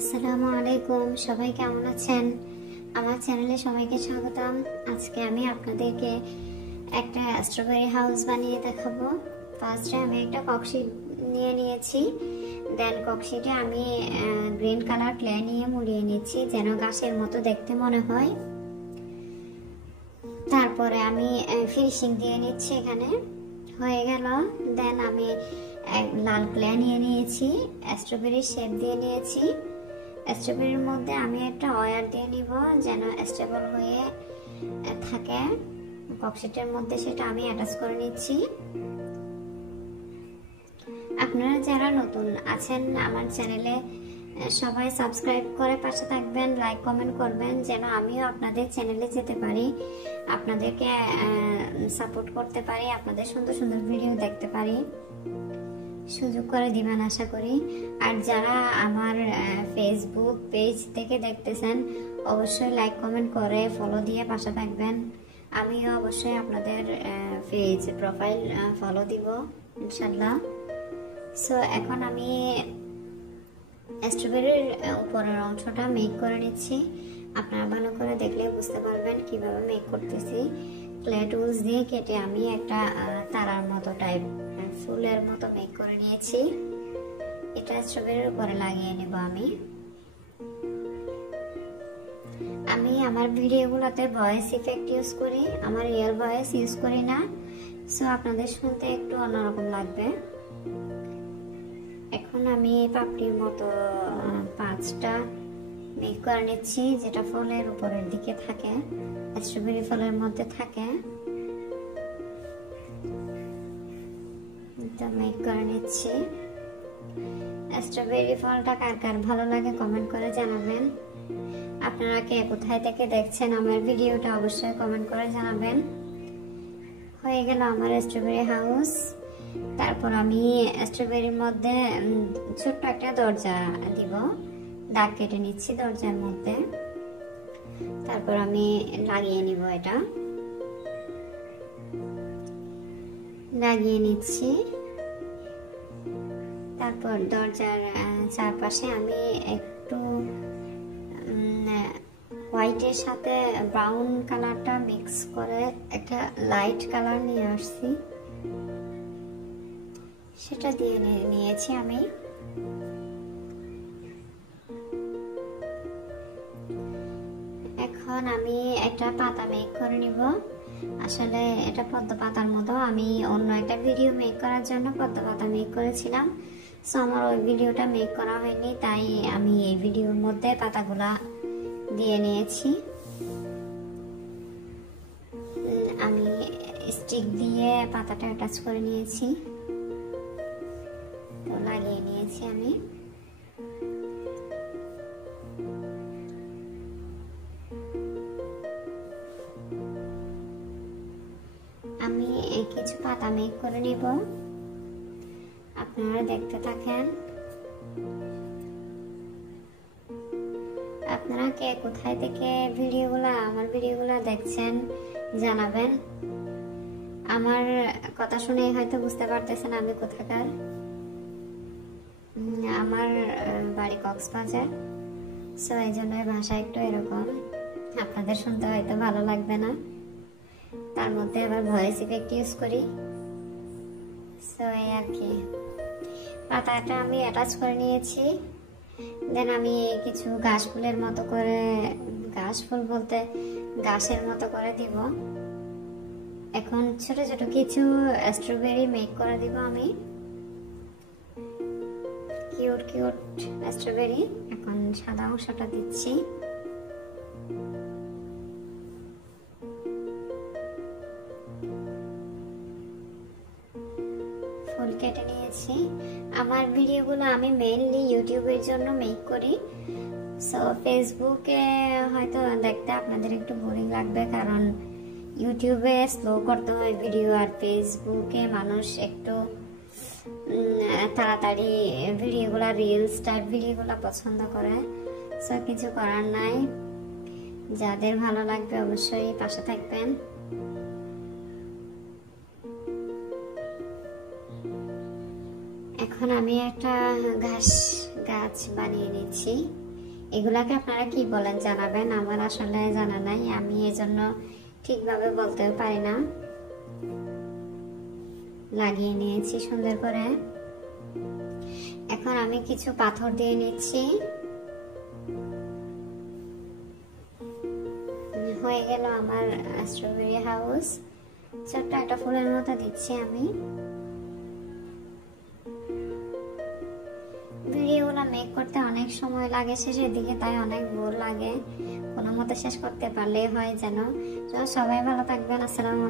আসসালামু আলাইকুম, সবাই কেমন আছেন? আমার চ্যানেলে সবাইকে স্বাগতম। আজকে আমি আপনাদেরকে একটা স্ট্রবেরি হাউস বানিয়ে দেখাবো। ফার্স্টে আমি একটা ককশিট নিয়ে নিয়েছি। দেন ককশিটে আমি গ্রিন কালার ক্লে নিয়ে মুড়িয়ে নিচ্ছি যেন গাছের মতো দেখতে মনে হয়। তারপরে আমি ফিনিশিং দিয়ে নিচ্ছি, এখানে হয়ে গেল। দেন আমি লাল ক্লে নিয়ে নিয়েছি, স্ট্রবেরির শেপ দিয়ে নিয়েছি। স্ট্রবেরির মধ্যে আমি একটা ওয়্যার দিয়ে নিব যেন স্টেবল হয়ে থাকে ককশিটের মধ্যে, সেটা আমি অ্যাটাচ করে নিচ্ছি। আপনারা যারা নতুন আছেন আমার চ্যানেলে সবাই সাবস্ক্রাইব করে পাশে থাকবেন, লাইক কমেন্ট করবেন যেন আমিও আপনাদের চ্যানেলে যেতে পারি, আপনাদেরকে সাপোর্ট করতে পারি, আপনাদের সুন্দর সুন্দর ভিডিও দেখতে পারি। সুযোগ করে দিবেন আশা করি। আর যারা আমার ফেসবুক পেজ থেকে দেখতেছেন অবশ্যই লাইক কমেন্ট করে ফলো দিয়ে পাশে থাকবেন। আমিও অবশ্যই আপনাদের পেজ প্রোফাইল ফলো দিব ইনশাল্লাহ। সো এখন আমি স্ট্রবেরির উপরের অংশটা মেক করে নিচ্ছি। আপনারা ভালো করে দেখলে বুঝতে পারবেন কিভাবে মেক করতেছি। ক্লে টুলস দিয়ে কেটে আমি একটা তারার মতো টাইপ ফুলের মতো মেক করে নিয়েছি। এটা স্ট্রবেরির উপরে লাগিয়ে নেব। আমি আমার ভিডিওগুলোতে ভয়েস ইফেক্ট ইউজ করি, আমার রিয়েল ভয়েস ইউজ করি না। সো আপনাদের শুনতে একটু অন্যরকম লাগবে। এখন আমি পাপড়ির মতো 5টা মেক করে নিচ্ছি, যেটা ফলের উপরের দিকে থাকে, স্ট্রবেরি ফলের মধ্যে থাকে। মেক করে নিচ্ছি। স্ট্রবেরি ফলটা কার কার ভালো লাগে কমেন্ট করে জানাবেন। আপনারা কে কোথায় থেকে দেখছেন আমার ভিডিওটা অবশ্যই কমেন্ট করে জানাবেন। হয়ে গেল আমার স্ট্রবেরি হাউস। তারপর আমি স্ট্রবেরির মধ্যে ছোট্ট একটা দরজা দিব, দাগ কেটে নিচ্ছি দরজার মধ্যে। তারপর আমি লাগিয়ে নিব, এটা লাগিয়ে নিচ্ছি। তারপর দরজার চারপাশে আমি একটু হোয়াইটের সাথে ব্রাউন কালারটা মিক্স করে একটা লাইট কালার নিয়ে আসছি, সেটা দিয়ে নিয়েছি আমি। এখন আমি একটা পাতা মেক করে নিব। আসলে এটা পদ্ম পাতার মতো, আমি অন্য একটা ভিডিও মেক করার জন্য পদ্ম পাতা মেক করেছিলাম। সো আমার ওই ভিডিওটা মেক করা হয়নি, তাই আমি এই ভিডিওর মধ্যে পাতাগুলা দিয়ে নিয়েছি। আমি স্টিক দিয়ে পাতাটা অ্যাটাচ করে নিয়েছি, তো লাগিয়ে নিয়েছি আমি। আমি কিছু পাতা মেক করে নিব, আপনারা দেখতে থাকেন। আপনারা কে কোথায় থেকে আমার ভিডিওগুলা দেখছেন জানাবেন। আমার কথা শুনে হয়তো বুঝতে পারতেছেন আমি কোথাকার। আমার বাড়ি কক্সবাজার। সো এই জন্য ভাষা একটু এরকম, আপনাদের শুনতে হয়তো ভালো লাগবে না, তার মধ্যে আবার ভয়েস ইফেক্ট ইউজ করি। সো এই আর কি। পাতাটা আমি অ্যাটাচ করে নিয়েছি। দেন আমি কিছু ঘাস ফুলের মতো করে, ঘাস ফুল বলতে ঘাসের মতো করে দিব। এখন ছোট ছোট কিছু স্ট্রবেরি মেক করে দিব আমি, কিউট কিউট স্ট্রবেরি। এখন সাদা অংশটা দিচ্ছি। ফুল কেটে নিয়েছি। আমার ভিডিওগুলো আমি মেইনলি ইউটিউবের জন্য মেক করি। সো ফেসবুকে হয়তো দেখতে আপনাদের একটু বোরিং লাগবে, কারণ ইউটিউবে স্লো করতে হয় ভিডিও, আর ফেসবুকে মানুষ একটু তাড়াতাড়ি ভিডিওগুলা রিলস টাইপ ভিডিওগুলা পছন্দ করে। সো কিছু করার নাই, যাদের ভালো লাগবে অবশ্যই পাশে থাকবেন। এখন আমি একটা ঘাস গাছ বানিয়ে নিচ্ছি। এগুলাকে আপনারা কি বলেন জানাবেন, আমার আসলে জানা নাই, আমি এজন্য ঠিকভাবে বলতেও পারি না। লাগিয়ে নিয়েছি সুন্দর করে। এখন আমি কিছু পাথর দিয়ে নিচ্ছি। হয়ে গেল আমার স্ট্রবেরি হাউস। ছোট্ট একটা ফুলের মতো দিচ্ছি আমি। ভিডিওগুলো মেক করতে অনেক সময় লাগে শেষের দিকে, তাই অনেক বোর লাগে। কোনো মতে শেষ করতে পারলেই হয় যেন। সবাই ভালো থাকবেন। আসসালামু আলাইকুম।